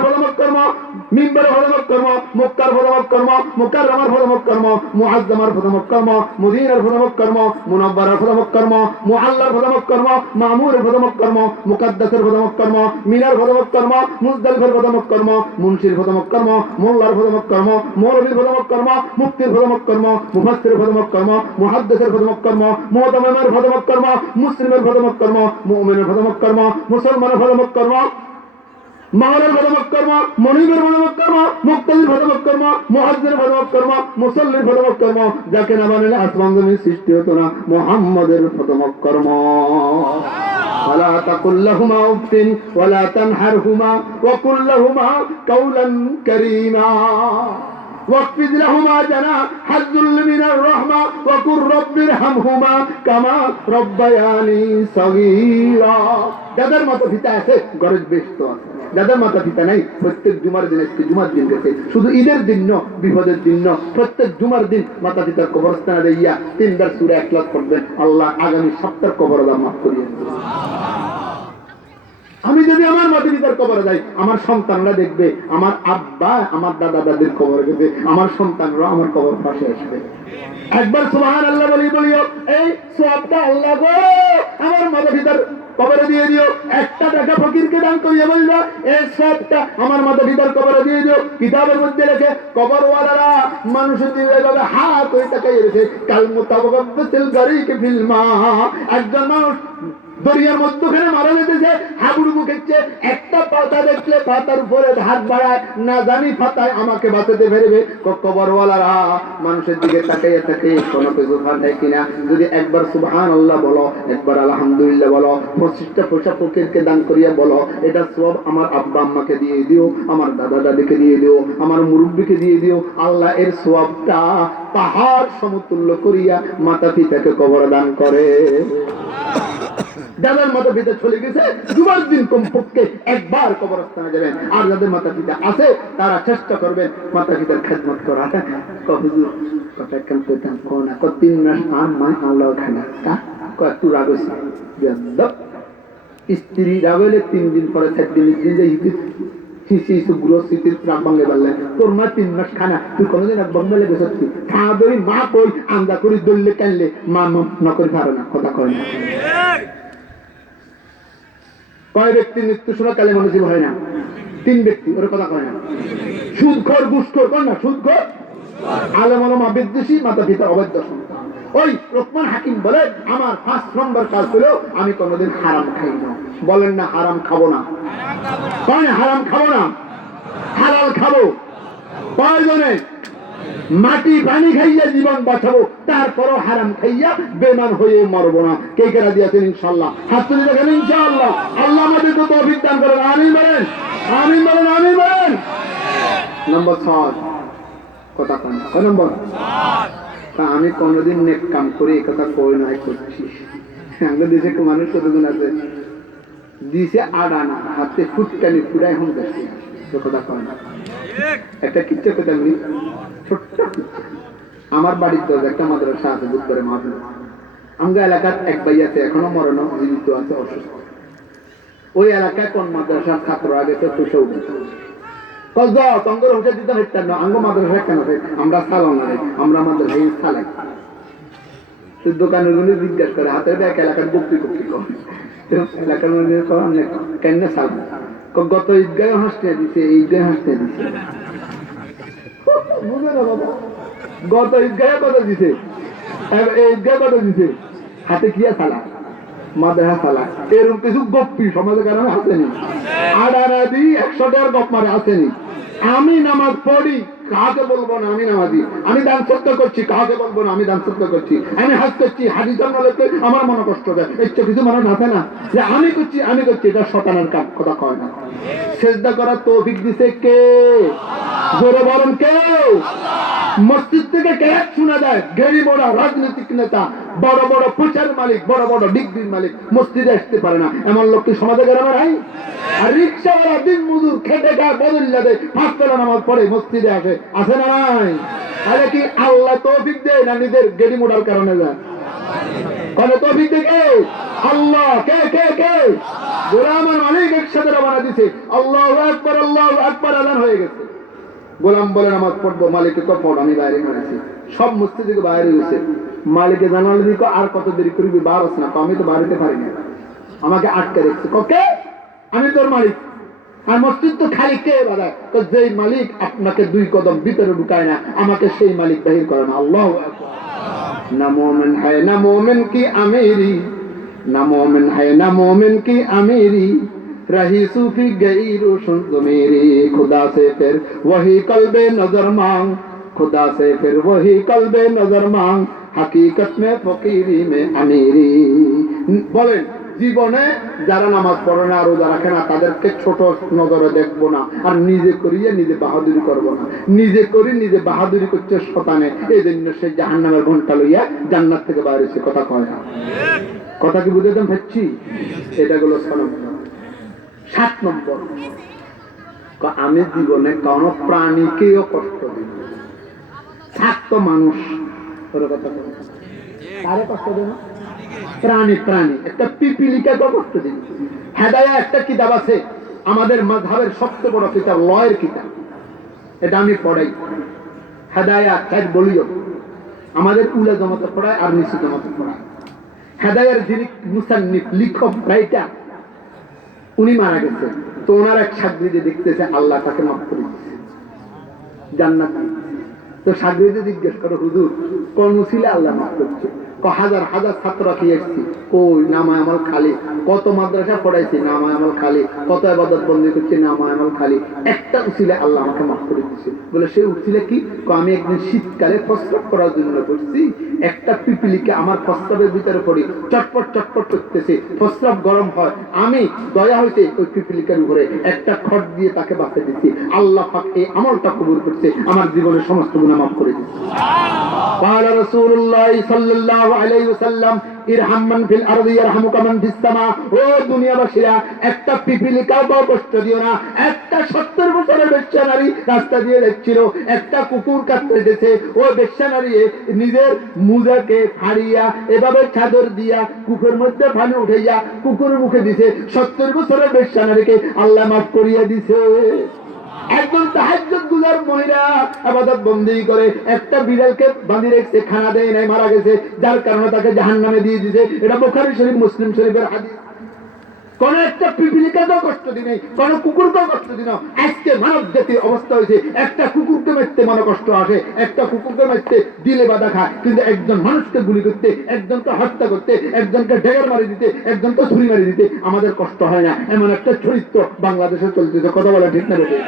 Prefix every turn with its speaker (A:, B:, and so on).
A: মিম্বারের ফলে মক্কর্ম মিম্বারের ফলে মক্কর্ম মক্কার ফলে মক্কর্ম মক্কার রামার ফলে মক্কর্ম মুআজ্জামার ফলে মক্কর্ম মদিনার ফলে মক্কর্ম মুনাব্বারের ফলে মক্কর্ম মুআল্লার ফলে মক্কর্ম মামুরের ফলে মক্কর্ম মুকাদ্দাসের ফলে মক্কর্ম মিনার ফলে মক্কর্ম মুজদালিফের ফলে মক্কর্ম মুনশির ফলে মক্কর্ম মোল্লার ফলে মক্কর্ম মৌলবীর ফলে মক্কর্ম মুক্তির ফলে মক্কর্ম মুফাসসিরের ফলে মক্কর্ম মুহাদ্দিসের ফলে মক্কর্ম মুতামিমের ফলে মক্কর্ম মুসলিমের ফলে মক্কর্ম মুমিনের ফলে মক্কর্ম মুসলমানের ফলে মক্কর্ম মাওলার ভদমক কর্ম মনিবের ভদমক কর্ম মুক্তালির ভদমক কর্ম মুহাজ্জের ভদমক কর্ম মুসল্লির ভদমক কর্ম যাকে না মানলে আসমান জমিন সৃষ্টি হতো না মুহাম্মাদের ভদমক কর্ম ولا تقل لهما اف ولا تنحرهما وقل لهما قولا كريما واخفض لهما جناح الذل من الرحمة وقل رب ارحمهما كما ربياني صغيرا যাদের মাতা পিতা আছে গরজ ব্যস্ত আছে যাদের মাতা পিতা নাই প্রত্যেক জুমার দিন আজকে জুমার দিন গেছে শুধু ঈদের দিন ন বিপদের দিন ন প্রত্যেক জুমার দিন মাতা পিতার কবরস্থানে দেইয়া তিনবার সুরে এক লাখ করবেন আল্লাহ আগামী সপ্তাহ কবর আল্লাহ মাফ করিয়ে দেবেন। আমি যদি আমার মাতা পিতার কবরে যাই, আমার সন্তানরা দেখবে, আমার আব্বা, আমার দাদা দাদির কবরে গেছে, আমার সন্তানরা আমার কবর পাশে আসবে। একবার সুবহান আল্লাহ বলি, বলিও, এই সবটা আল্লাহ গো, আমার মাতা পিতার কবরে দিয়ে দিও। একটা টাকা ফকিরকে দান করিয়ে বলল, এই সবটা আমার মাতা পিতার কবরে দিয়ে দিও। কিতাবের মধ্যে রেখে কবরওয়ালারা মানুষের দিয়ে এভাবে হাত হয়ে তাকাইয়ে রেখে, কাল ফিল্মা একজন মানুষ দরিয়ার মধ্যখানে মারা যেতেছে হাবুড়ু মুখেছে একটা পাতা দেখলে পাতার উপরে হাত বাড়ায়, না জানি পাতায় আমাকে বাঁচাতে ফেরবে কবরওয়ালারা মানুষের দিকে তাকাইয়া থাকে, কোনো কিছু ফান দেয় কিনা। যদি একবার সুবহান আল্লাহ বলো, একবার আলহামদুলিল্লাহ বলো, পঁচিশটা পোষা ফকিরকে দান করিয়া বলো, এটা সব আমার আব্বা আম্মাকে দিয়ে দিও, আমার দাদা দাদিকে দিয়ে দিও, আমার মুরব্বীকে দিয়ে দিও। আল্লাহ এর সবটা পাহাড় সমতুল্য করিয়া মাতা পিতাকে কবর দান করে। যাদের মাতা পিতা চলে গেছে জুমার দিন কমপক্ষে একবার কবরস্থানে যাবেন। আর যাদের মাতা পিতা আছে, তারা চেষ্টা করবেন মাতা পিতার খেদমত করা তিন মা আল্লাহ খানা। স্ত্রী তিন দিন পরে তোর মা তিন খানা, তুই মা কই, আন্দা করি দললে টানলে মা নকরি পারে না, কথা কয় না। কয় ব্যক্তির মৃত্যু সময় কালে মনোজীব হয় না। তিন ব্যক্তি, ওর কথা কয় না। সুদঘর ঘুষখোর কর না, সুদঘর? আলম আলম আবেদ্দেশী মাতা পিতা অবৈধ ওই রকমান হাকিম বলে, আমার ফার্স্ট নম্বর কাজ হলো, আমি কোনোদিন হারাম খাই না। বলেন না, হারাম খাব না। হারাম খাব না। হালাল খাব। প্রয়োজনে মাটি পানি খাইয়া জীবন বাঁচাবো। তারপরও হারাম খাইয়া বেমান হয়ে মরবো না। কে কেরা দিয়েছেন ইনশাল্লাহ হাত তুলে দেখেন ইনশাআল্লাহ। আল্লাহ আমাদের তো তৌফিক দান করেন। আমি বলেন। আমি বলেন আমি বলেন। নম্বর ছয়। কথা কন। কয় নম্বর? তা আমি কোনোদিন নেক কাম করি এই কথা কই নাই করছি। আমাদের দেশে মানুষ কতজন আছে। দিছে আডানা হাতে ফুটকানি ফুটাই এখন দেখছি কথা কয় না একটা কিচ্ছা কথা আমি ছোট্ট কিচ্ছা। আমার বাড়ির তো একটা মাদ্রাসা আছে, বুধবারে মাদ্রাসা। আমগা এলাকার এক ভাই আছে, এখনও মরণ জীবিত আছে, অসুস্থ। ওই এলাকায় কোন মাদ্রাসার ছাত্র আগে তো তুষে উঠেছে। না কেন? আমরা না আমরা করে এলাকার এলাকার কেন গত ঈদগায় হাসতে দিছে ঈদগায় হাসতে দিছে। না বাবা। গত ঈদগাহে কত দিছে। ঈদগাহে কত দিছে। হাতে কি সালা মাদ্রাসা আমি নামাজ পড়ি, কাকে বলব না আমি নামাজি? আমি দান সত্য করছি, কাকে বলব না আমি দান সত্য করছি? আমি হাত করছি, হাজি জন্ম লেখতে আমার মনে কষ্ট দেয়। এই কিছু মানুষ আছে না? যে আমি করছি আমি করছি, এটা শতানের কাজ, কথা কয় না। সেজদা করার তৌফিক দিছে কে? জোরে বলেন কেউ মসজিদ থেকে ক্যাশ শোনা যায়। গেরি বড় রাজনৈতিক নেতা, বড় বড় প্রচার মালিক, বড় বড় ডিগ্রির মালিক মসজিদে আসতে পারে না। এমন লোক কি সমাজে গ্রামে নাই আর রিক্সাওয়ালা দিন মজুর খেটে গায়ে বদল যাবে। পাঁচ বেলা নামাজ পড়ে মসজিদে আসে। আসে না নাই আরে কি আল্লাহ তৌফিক দেয় না নিজের গেড়ি মোড়ার কারণে যায়? বলে তো থেকে আল্লাহ, কে কে কে? গোলামের মালিক একসাথে রবানা দিছে। আল্লাহ একবার আল্লাহ একবার আলান হয়ে গেছে। গোলাম বলে নামাজ পড়ব তো পড় আমি বাইরে করেছি সব থেকে বাইরে গেছে মালিকে জানালে দিকে আর কত দেরি করবি? বার না আমি তো বাড়িতে পারি না। আমাকে আটকে রেখেছে। ককে আমি তোর মালিক। আর মসজিদ তো খালি কে বাদায় তো যেই মালিক আপনাকে দুই কদম ভিতরে ঢুকায় না, আমাকে সেই মালিক বাহির করে না। আল্লাহ না মোমেন হ্যায় না মোমেন কি আমেরি? না মোমেন হ্যায় না মোমেন কি আমেরি? रही सूफी गई रोशन तो मेरी खुदा से फिर वही कल्बे नजर मांग खुदा से फिर वही कल्बे नजर मांग हकीकत में फकीरी में अमीरी বলেন জীবনে যারা নামাজ পড়ে না রোজা রাখে না তাদেরকে ছোট নজরে দেখবো না আর নিজে করিয়ে নিজে বাহাদুরি করব না নিজে করি নিজে বাহাদুরি করছে শতানে এই জন্য সে জাহান নামের ঘন্টা লইয়া জান্নাত থেকে বাইরে সে কথা কয় না কথা কি বুঝেছেন ভাবছি এটা গুলো সনম সাত নম্বর। আমি জীবনে কোন প্রাণীকেও কষ্ট না। সাত মানুষ দেব প্রাণী প্রাণী। একটা কষ্ট হেদায়া একটা কিতাব আছে, আমাদের মাঝহের সবচেয়ে বড় কিতাব, লয়ের কিতাব। এটা আমি পড়াই। হেদায়া খ্যাত বলিও। আমাদের উলা জমাতে পড়ায় আর নিচু জমাতে পড়ায়। হেদায়ার যিনি মুসান্নিফ, লিখক, রাইটার উনি মারা গেছেন তো ওনার এক সাগরিদে দেখতেছে, আল্লাহ তাকে মাফ করে জান্নাত তো সাগরিদে জিজ্ঞেস করো, হুজুর উসিলে আল্লাহ মাফ করছে? হাজার হাজার ছাত্র রাখি এসছি? কই, নামায় আমল খালি। কত মাদ্রাসা পড়াইছি, নামায় আমল খালি। কত আবাদত বন্দি করছি, নামায় আমল খালি। একটা উসিলে আল্লাহ আমাকে মাফ করে দিচ্ছে বলে, সেই উসিলে কি? আমি একদিন শীতকালে প্রস্রাব করার জন্য করছি একটা পিপিলিকে আমার প্রস্রাবের ভিতরে পড়ি। চটপট চটপট করতেছে। প্রস্রাব গরম হয়। আমি দয়া হইতে ওই পিপিলিকার উপরে একটা খড় দিয়ে তাকে বাঁচতে দিচ্ছি আল্লাহ এই আমলটা কবুল করছে। আমার জীবনের সমস্ত গুণা মাফ করে দিচ্ছে قال رسول الله صلى الله عليه وسلم ইরহাম মান ফিল আরদি ইয়ারহামুকা মান ফিস সামা ও দুনিয়াবাসীরা একটা পিপিলিকাও তো কষ্ট দিও না একটা 70 বছরের বেশ্যা নারী রাস্তা দিয়ে যাচ্ছিল একটা কুকুর কাটতে দিতেছে ও বেশ্যা নারী নিজের মুজাকে ফাড়িয়া এভাবে চাদর দিয়া কুকুরের মধ্যে পানি উঠাইয়া কুকুরের মুখে দিছে 70 বছরের বেশ্যা নারীকে আল্লাহ মাফ করিয়া দিছে একজন তাহাজ্জুদ গুজার মহিলা আবাদত বন্দি করে একটা বিড়ালকে বাঁধি রেখেছে, খানা দেয় নাই, মারা গেছে। যার কারণে তাকে জাহান্নামে দিয়ে দিয়েছে। এটা বুখারী শরীফ, মুসলিম শরীফের হাদিস। কোন একটা পিপিলিকাকেও কষ্ট দিনে কোন কুকুরকেও কষ্ট দিন আজকে মানব জাতির অবস্থা হয়েছে, একটা কুকুরকে মারতে মনে কষ্ট আসে, একটা কুকুরকে মারতে দিলে বাধা খায়। কিন্তু একজন মানুষকে গুলি করতে, একজনকে হত্যা করতে, একজনকে ঢেগার মারি দিতে, একজনকে ছুরি মারি দিতে আমাদের কষ্ট হয় না। এমন একটা চরিত্র বাংলাদেশে চলতেছে, কথা বলা ঠিক না বেটে?